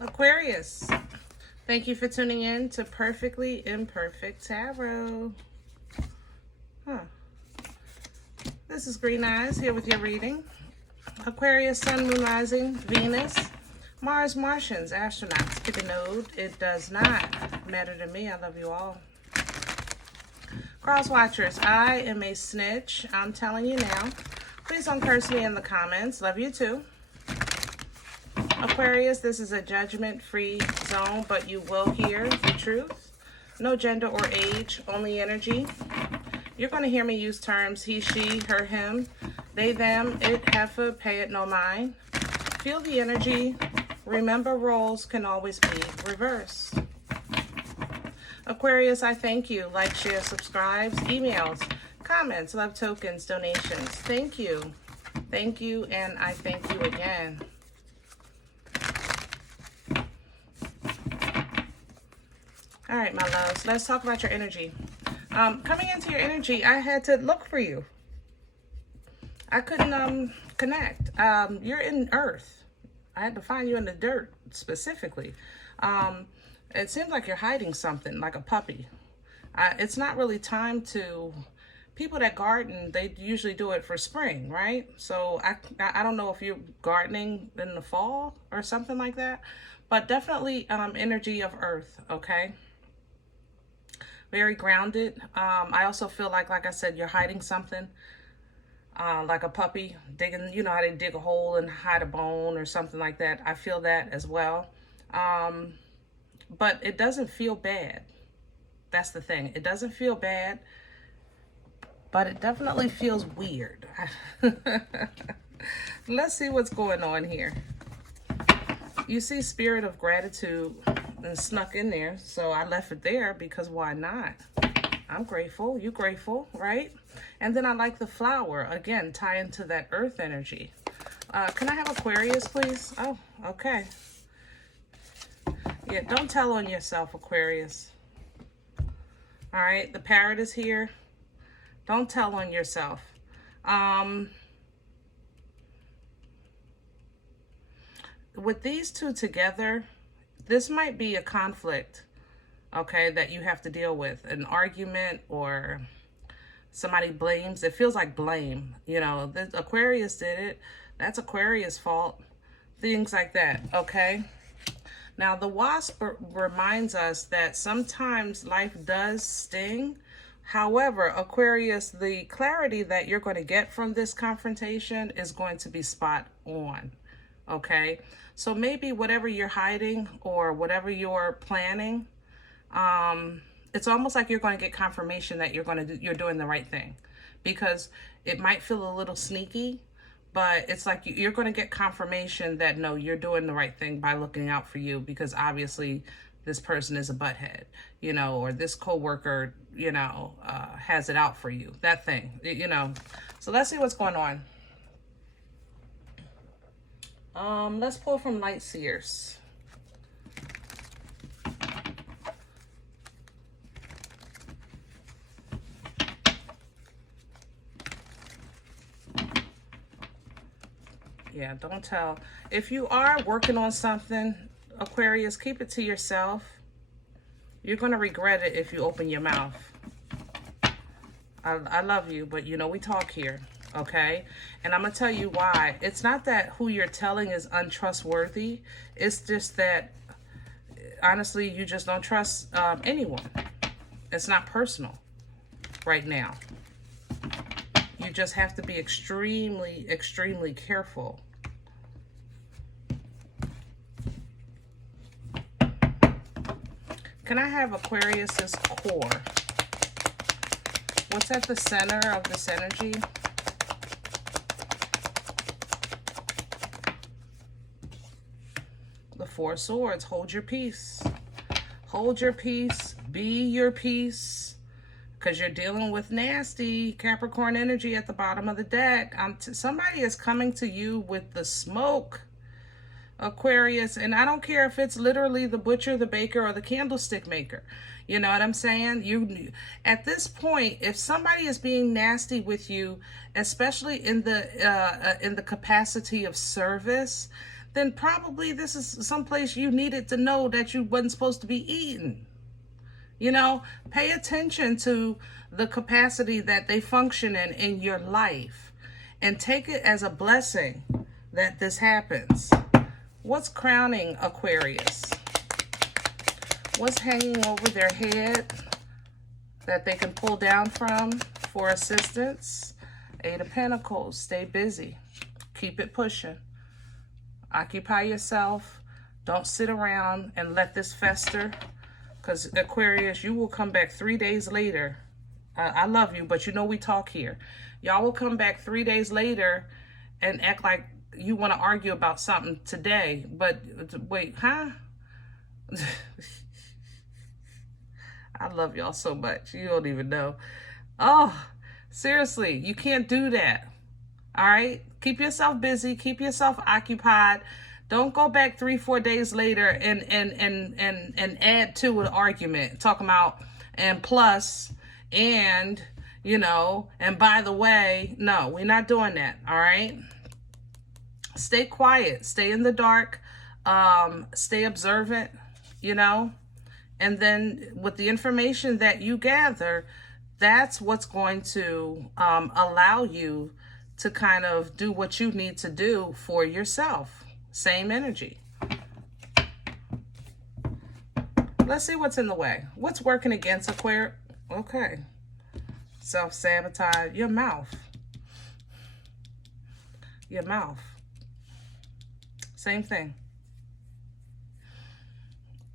Aquarius, thank you for tuning in to Perfectly Imperfect Tarot. This is Green Eyes here with your reading. Aquarius, Sun, Moon, Rising, Venus, Mars, Martians, astronauts. Pick a node. It does not matter to me. I love you all. Cross watchers, I am a snitch. I'm telling you now. Please don't curse me in the comments. Love you too. Aquarius, this is a judgment-free zone, but you will hear the truth. No gender or age, only energy. You're going to hear me use terms he, she, her, him, they, them, it, heifer, pay it, no mind. Feel the energy. Remember, roles can always be reversed. Aquarius, I thank you. Like, share, subscribes, emails, comments, love tokens, donations. Thank you. Thank you, and I thank you again. All right, my loves, let's talk about your energy. Coming into your energy, I had to look for you. I couldn't connect. You're in earth. I had to find you in the dirt specifically. It seems like you're hiding something, like a puppy. It's not really time to... People that garden, they usually do it for spring, right? So I don't know if you're gardening in the fall or something like that, but definitely energy of earth, okay? Very grounded. I also feel like I said, you're hiding something, like a puppy digging, you know how they dig a hole and hide a bone or something like that. I feel that as well. But it doesn't feel bad. That's the thing. It doesn't feel bad, but it definitely feels weird. Let's see what's going on here. You see spirit of gratitude and snuck in there, so I left it there because why not? I'm grateful. You grateful, right? And then I like the flower, again, tie into that earth energy. Can I have Aquarius, please? Oh, okay. Yeah, don't tell on yourself, Aquarius. All right, the parrot is here. Don't tell on yourself. With these two together, this might be a conflict, okay, that you have to deal with. An argument or somebody blames. It feels like blame. You know, the Aquarius did it. That's Aquarius' fault. Things like that, okay? Now, the wasp reminds us that sometimes life does sting. However, Aquarius, the clarity that you're going to get from this confrontation is going to be spot on, okay? So maybe whatever you're hiding or whatever you're planning, it's almost like you're going to get confirmation that you're doing the right thing, because it might feel a little sneaky, but it's like you're going to get confirmation that no, you're doing the right thing by looking out for you, because obviously this person is a butthead, you know, or this coworker, you know, has it out for you, that thing, you know. So let's see what's going on. Let's pull from Light Seers. Yeah, don't tell. If you are working on something, Aquarius, keep it to yourself. You're going to regret it if you open your mouth. I love you, but you know, we talk here, okay? And I'm going to tell you why. It's not that who you're telling is untrustworthy. It's just that, honestly, you just don't trust anyone. It's not personal right now. You just have to be extremely, extremely careful. Can I have Aquarius's core? What's at the center of this energy? The Four Swords. Hold your peace. Hold your peace. Be your peace. Because you're dealing with nasty Capricorn energy at the bottom of the deck. Somebody is coming to you with the smoke, Aquarius. And I don't care if it's literally the butcher, the baker, or the candlestick maker. You know what I'm saying? You, at this point, if somebody is being nasty with you, especially in the capacity of service, then probably this is someplace you needed to know that you wasn't supposed to be eating. You know, pay attention to the capacity that they function in your life, and take it as a blessing that this happens. What's crowning Aquarius? What's hanging over their head that they can pull down from for assistance? Eight of Pentacles. Stay busy. Keep it pushing. Occupy yourself. Don't sit around and let this fester. Because Aquarius, you will come back 3 days later. I love you, but you know we talk here. Y'all will come back 3 days later and act like you want to argue about something today. But wait, huh? I love y'all so much. You don't even know. Oh, seriously, you can't do that. All right? Keep yourself busy. Keep yourself occupied. Don't go back 3-4 days later and add to an argument. Talking about, and plus, and, you know, and by the way. No, we're not doing that. All right? Stay quiet. Stay in the dark. Stay observant, you know. And then with the information that you gather, that's what's going to allow you to kind of do what you need to do for yourself. Same energy. Let's see what's in the way. What's working against Aquarius? Okay. Self-sabotage. Your mouth. Your mouth. Same thing.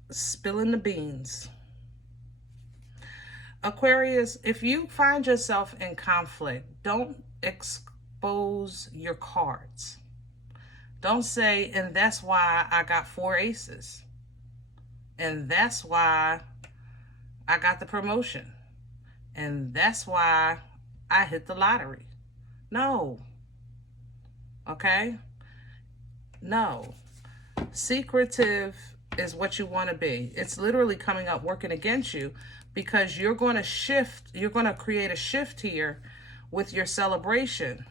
Spilling the beans. Aquarius, if you find yourself in conflict, don't expose your cards. Don't say, and that's why I got 4 aces. And that's why I got the promotion. And that's why I hit the lottery. No. Okay? No. Secretive is what you want to be. It's literally coming up working against you, because you're going to shift. You're going to create a shift here with your celebration,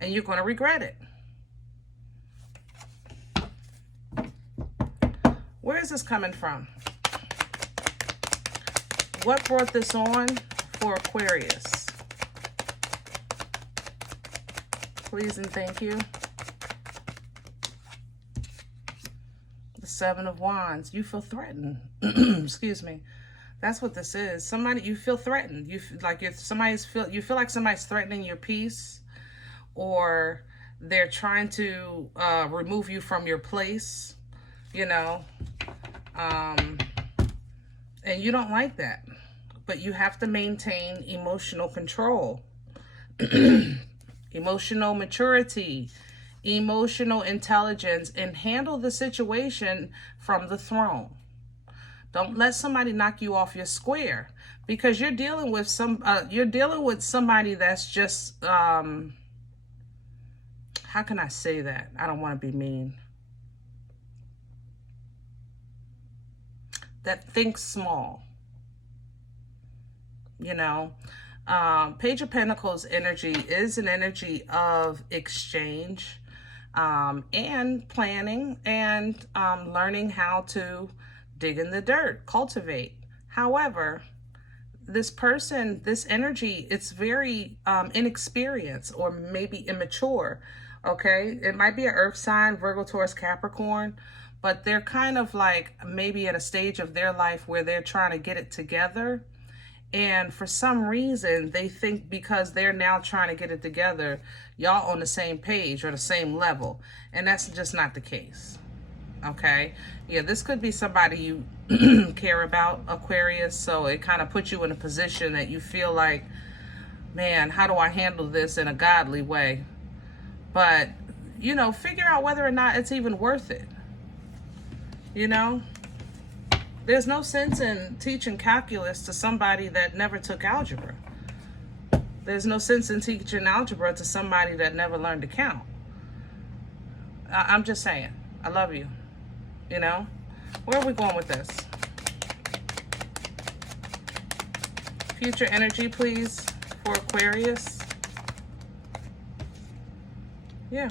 and you're going to regret it. Where is this coming from? What brought this on for Aquarius? Please and thank you. The 7 of Wands. You feel threatened. Excuse me. That's what this is. Somebody, you feel threatened. You feel like you feel like somebody's threatening your peace, or they're trying to remove you from your place, you know. And you don't like that. But you have to maintain emotional control. Emotional maturity, emotional intelligence, and handle the situation from the throne. Don't let somebody knock you off your square, because you're dealing with somebody that's just how can I say that? I don't want to be mean. That thinks small. You know, Page of Pentacles energy is an energy of exchange, and planning, and learning how to dig in the dirt, cultivate. However, this person, this energy, it's very inexperienced, or maybe immature. Okay, it might be an earth sign, Virgo, Taurus, Capricorn, but they're kind of like maybe at a stage of their life where they're trying to get it together. And for some reason, they think because they're now trying to get it together, y'all on the same page or the same level. And that's just not the case. Okay? Yeah, this could be somebody you care about, Aquarius. So it kind of puts you in a position that you feel like, man, how do I handle this in a godly way? But, you know, figure out whether or not it's even worth it. You know? There's no sense in teaching calculus to somebody that never took algebra. There's no sense in teaching algebra to somebody that never learned to count. I'm just saying. I love you. You know? Where are we going with this? Future energy, please, for Aquarius. Yeah.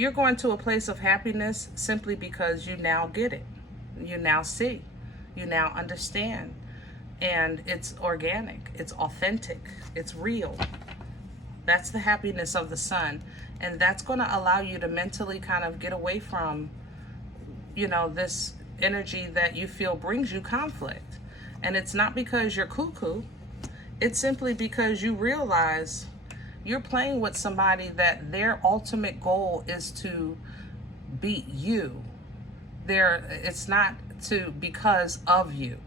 you're going to a place of happiness simply because you now get it. You now see. You now understand. And it's organic. It's authentic. It's real. That's the happiness of the sun. And that's going to allow you to mentally kind of get away from, you know, this energy that you feel brings you conflict. And it's not because you're cuckoo. It's simply because you realize you're playing with somebody that their ultimate goal is to beat you. It's not because of you.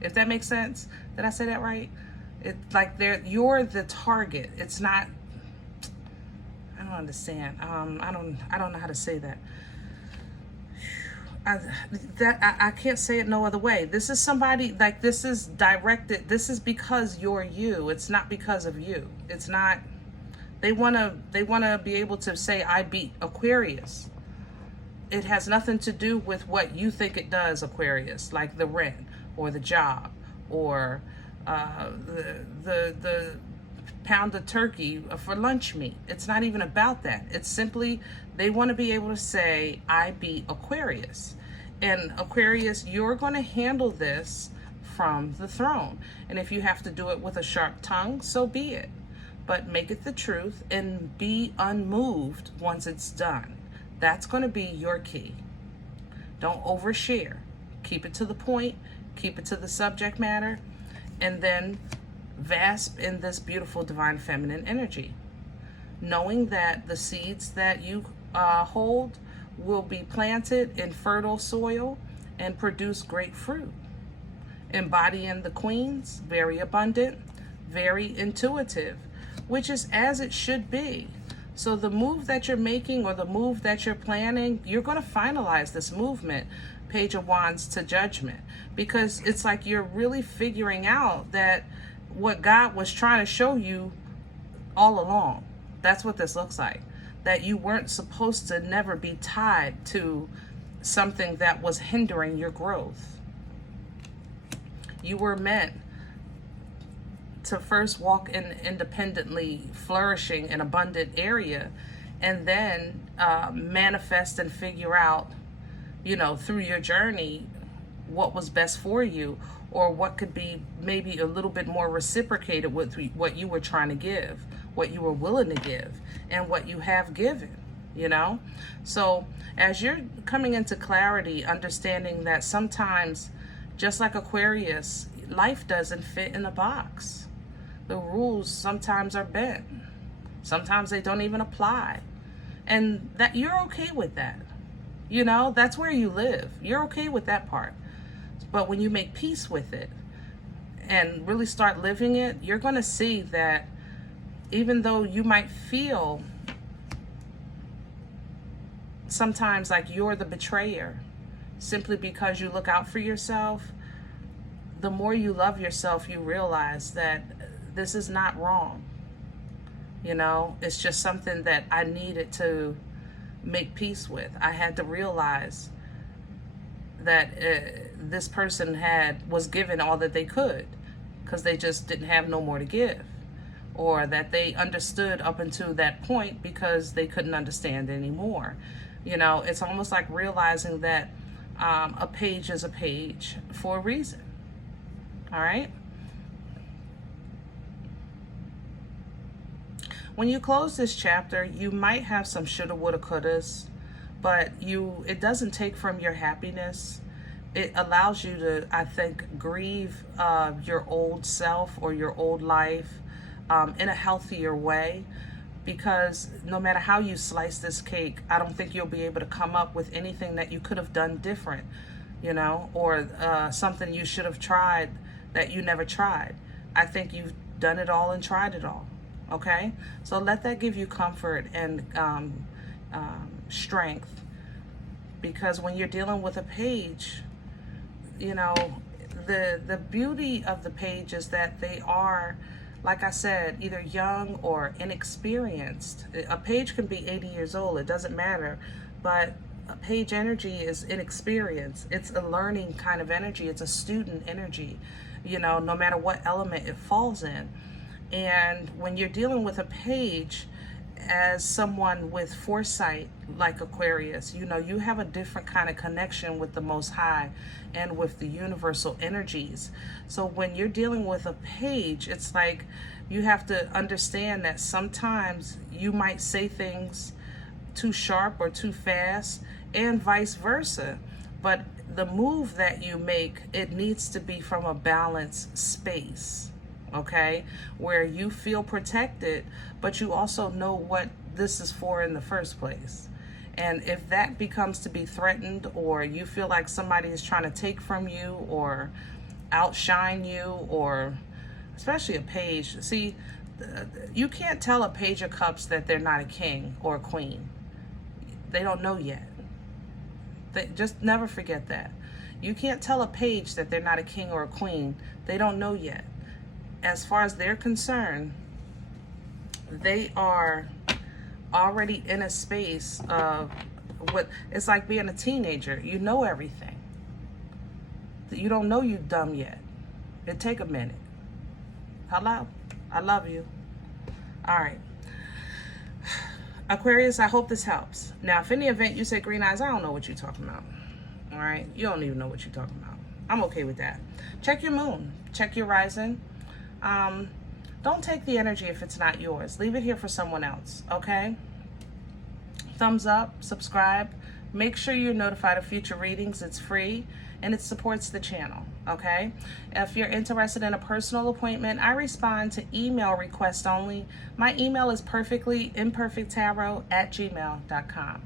If that makes sense. Did I say that right? It's like you're the target. It's not, I don't understand. I don't know how to say that. I can't say it no other way. This is somebody, like, this is directed. This is because you're you. It's not because of you. It's not. They wanna be able to say, I beat Aquarius. It has nothing to do with what you think it does, Aquarius, like the rent or the job or the pound of turkey for lunch meat. It's not even about that. It's simply they want to be able to say, I beat Aquarius. And Aquarius, you're going to handle this from the throne. And if you have to do it with a sharp tongue, so be it. But make it the truth and be unmoved once it's done. That's going to be your key. Don't overshare. Keep it to the point. Keep it to the subject matter. And then vasp in this beautiful divine feminine energy. Knowing that the seeds that you hold will be planted in fertile soil and produce great fruit. Embodying the queens, very abundant, very intuitive, which is as it should be. So the move that you're making or the move that you're planning, you're going to finalize this movement, Page of Wands to Judgment, because it's like you're really figuring out that what God was trying to show you all along. That's what this looks like. That you weren't supposed to never be tied to something that was hindering your growth. You were meant to first walk in independently flourishing and abundant area, and then manifest and figure out, you know, through your journey what was best for you, or what could be maybe a little bit more reciprocated with what you were trying to give, what you were willing to give, and what you have given, you know? So as you're coming into clarity, understanding that sometimes, just like Aquarius, life doesn't fit in a box. The rules sometimes are bent. Sometimes they don't even apply. And that you're okay with that. You know, that's where you live. You're okay with that part. But when you make peace with it and really start living it, you're going to see that even though you might feel sometimes like you're the betrayer, simply because you look out for yourself, the more you love yourself, you realize that this is not wrong. You know, it's just something that I needed to make peace with. I had to realize that this person was given all that they could because they just didn't have no more to give, or that they understood up until that point because they couldn't understand anymore. You know, it's almost like realizing that a page is a page for a reason. All right. When you close this chapter, you might have some shoulda, woulda, couldas, but it doesn't take from your happiness. It allows you to, I think, grieve your old self or your old life in a healthier way, because no matter how you slice this cake, I don't think you'll be able to come up with anything that you could have done different, you know, or something you should have tried that you never tried. I think you've done it all and tried it all. Okay, so let that give you comfort and strength, because when you're dealing with a page, you know, the beauty of the page is that they are, like I said, either young or inexperienced. A page can be 80 years old, it doesn't matter, but a page energy is inexperienced. It's a learning kind of energy. It's a student energy, you know, no matter what element it falls in. And when you're dealing with a page, as someone with foresight like Aquarius, you know, you have a different kind of connection with the Most High and with the universal energies. So when you're dealing with a page, it's like you have to understand that sometimes you might say things too sharp or too fast, and vice versa. But the move that you make, it needs to be from a balanced space, okay, where you feel protected, but you also know what this is for in the first place. And if that becomes to be threatened, or you feel like somebody is trying to take from you or outshine you, or especially a page, see, you can't tell a page of cups that they're not a king or a queen. They don't know yet. Just never forget that. You can't tell a page that they're not a king or a queen. They don't know yet. As far as they're concerned, they are already in a space of what it's like being a teenager. You know everything. You don't know you dumb yet. It take a minute. Hello? I love you. All right. Aquarius, I hope this helps. Now, if in the event you say green eyes, I don't know what you're talking about. All right? You don't even know what you're talking about. I'm okay with that. Check your moon. Check your rising. Don't take the energy if it's not yours. Leave it here for someone else, okay? Thumbs up, subscribe. Make sure you're notified of future readings. It's free, and it supports the channel, okay? If you're interested in a personal appointment, I respond to email requests only. My email is perfectlyimperfecttarot@gmail.com.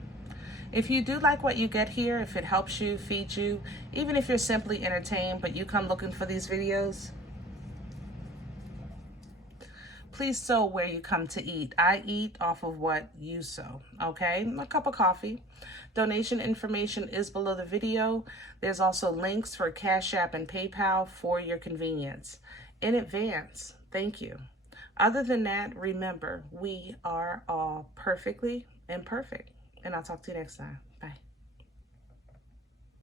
If you do like what you get here, if it helps you, feeds you, even if you're simply entertained, but you come looking for these videos, please sow where you come to eat. I eat off of what you sow, okay? A cup of coffee. Donation information is below the video. There's also links for CashApp and PayPal for your convenience. In advance, thank you. Other than that, remember, we are all perfectly imperfect. And I'll talk to you next time.